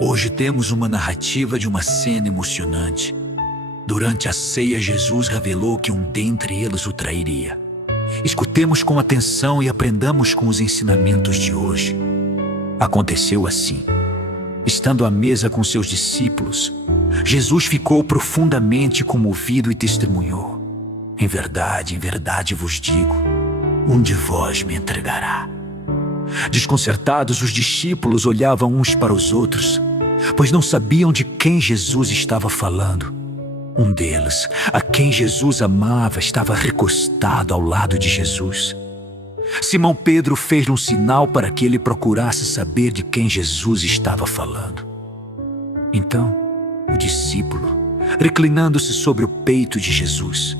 Hoje temos uma narrativa de uma cena emocionante. Durante a ceia, Jesus revelou que um dentre eles o trairia. Escutemos com atenção e aprendamos com os ensinamentos de hoje. Aconteceu assim. Estando à mesa com seus discípulos, Jesus ficou profundamente comovido e testemunhou: em verdade vos digo, um de vós me entregará. Desconcertados, os discípulos olhavam uns para os outros, pois não sabiam de quem Jesus estava falando. Um deles, a quem Jesus amava, estava recostado ao lado de Jesus. Simão Pedro fez um sinal para que ele procurasse saber de quem Jesus estava falando. Então, o discípulo, reclinando-se sobre o peito de Jesus,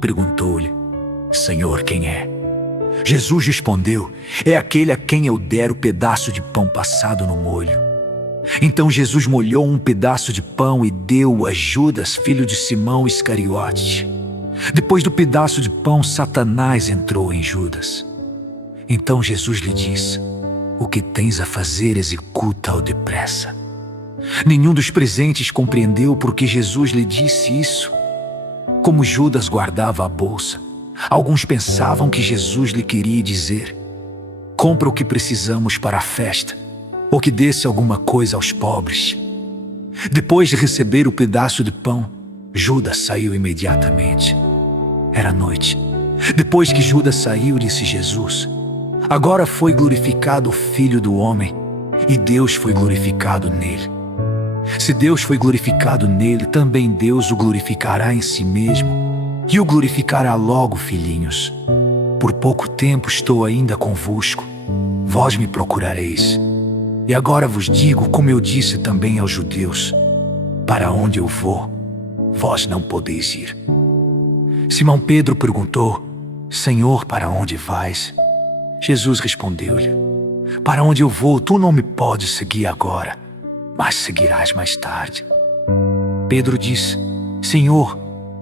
perguntou-lhe: Senhor, quem é? Jesus respondeu: é aquele a quem eu der o pedaço de pão passado no molho. Então Jesus molhou um pedaço de pão e deu-o a Judas, filho de Simão Iscariote. Depois do pedaço de pão, Satanás entrou em Judas. Então Jesus lhe disse: o que tens a fazer, executa-o depressa. Nenhum dos presentes compreendeu por que Jesus lhe disse isso. Como Judas guardava a bolsa, alguns pensavam que Jesus lhe queria dizer: compra o que precisamos para a festa, ou que desse alguma coisa aos pobres. Depois de receber o pedaço de pão, Judas saiu imediatamente. Era noite. Depois que Judas saiu, disse Jesus: agora foi glorificado o Filho do Homem, e Deus foi glorificado nele. Se Deus foi glorificado nele, também Deus o glorificará em si mesmo, e o glorificará logo, filhinhos. Por pouco tempo estou ainda convosco, vós me procurareis. E agora vos digo, como eu disse também aos judeus: para onde eu vou, vós não podeis ir. Simão Pedro perguntou: Senhor, para onde vais? Jesus respondeu-lhe: para onde eu vou, tu não me podes seguir agora, mas seguirás mais tarde. Pedro disse: Senhor,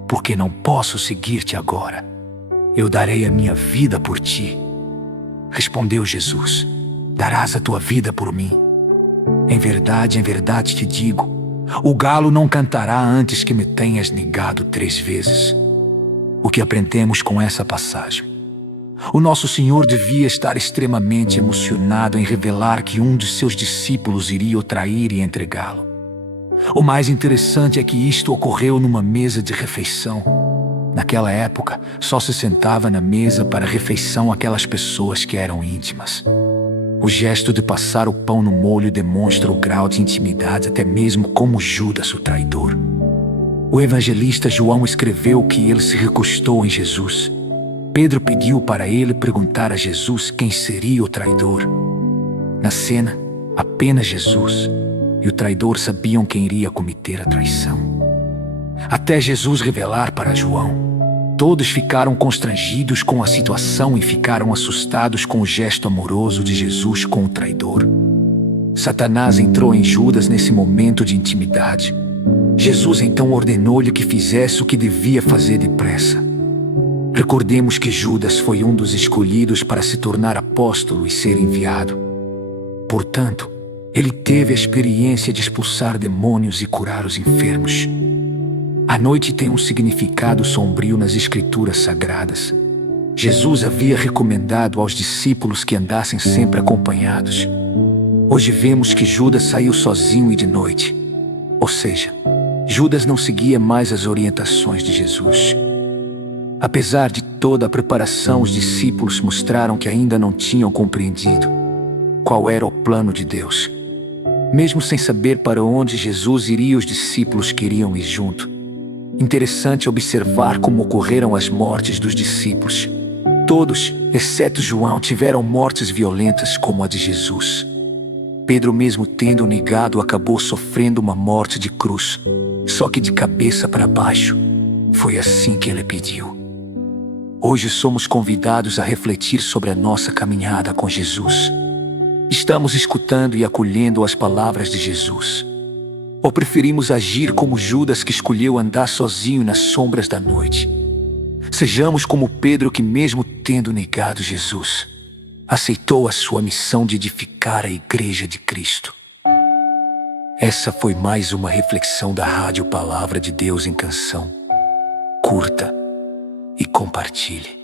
porque não posso seguir-te agora? Eu darei a minha vida por ti. Respondeu Jesus: darás a tua vida por mim? Em verdade te digo, o galo não cantará antes que me tenhas negado 3 vezes. O que aprendemos com essa passagem? O nosso Senhor devia estar extremamente emocionado em revelar que um de seus discípulos iria o trair e entregá-lo. O mais interessante é que isto ocorreu numa mesa de refeição. Naquela época, só se sentava na mesa para refeição aquelas pessoas que eram íntimas. O gesto de passar o pão no molho demonstra o grau de intimidade, até mesmo como Judas, o traidor. O evangelista João escreveu que ele se recostou em Jesus. Pedro pediu para ele perguntar a Jesus quem seria o traidor. Na cena, apenas Jesus e o traidor sabiam quem iria cometer a traição. Até Jesus revelar para João. Todos ficaram constrangidos com a situação e ficaram assustados com o gesto amoroso de Jesus com o traidor. Satanás entrou em Judas nesse momento de intimidade. Jesus então ordenou-lhe que fizesse o que devia fazer depressa. Recordemos que Judas foi um dos escolhidos para se tornar apóstolo e ser enviado. Portanto, ele teve a experiência de expulsar demônios e curar os enfermos. A noite tem um significado sombrio nas Escrituras Sagradas. Jesus havia recomendado aos discípulos que andassem sempre acompanhados. Hoje vemos que Judas saiu sozinho e de noite. Ou seja, Judas não seguia mais as orientações de Jesus. Apesar de toda a preparação, os discípulos mostraram que ainda não tinham compreendido qual era o plano de Deus. Mesmo sem saber para onde Jesus iria, os discípulos queriam ir junto. Interessante observar como ocorreram as mortes dos discípulos. Todos, exceto João, tiveram mortes violentas como a de Jesus. Pedro, mesmo tendo negado, acabou sofrendo uma morte de cruz, só que de cabeça para baixo. Foi assim que ele pediu. Hoje somos convidados a refletir sobre a nossa caminhada com Jesus. Estamos escutando e acolhendo as palavras de Jesus? Ou preferimos agir como Judas, que escolheu andar sozinho nas sombras da noite? Sejamos como Pedro, que mesmo tendo negado Jesus, aceitou a sua missão de edificar a Igreja de Cristo. Essa foi mais uma reflexão da Rádio Palavra de Deus em Canção. Curta e compartilhe.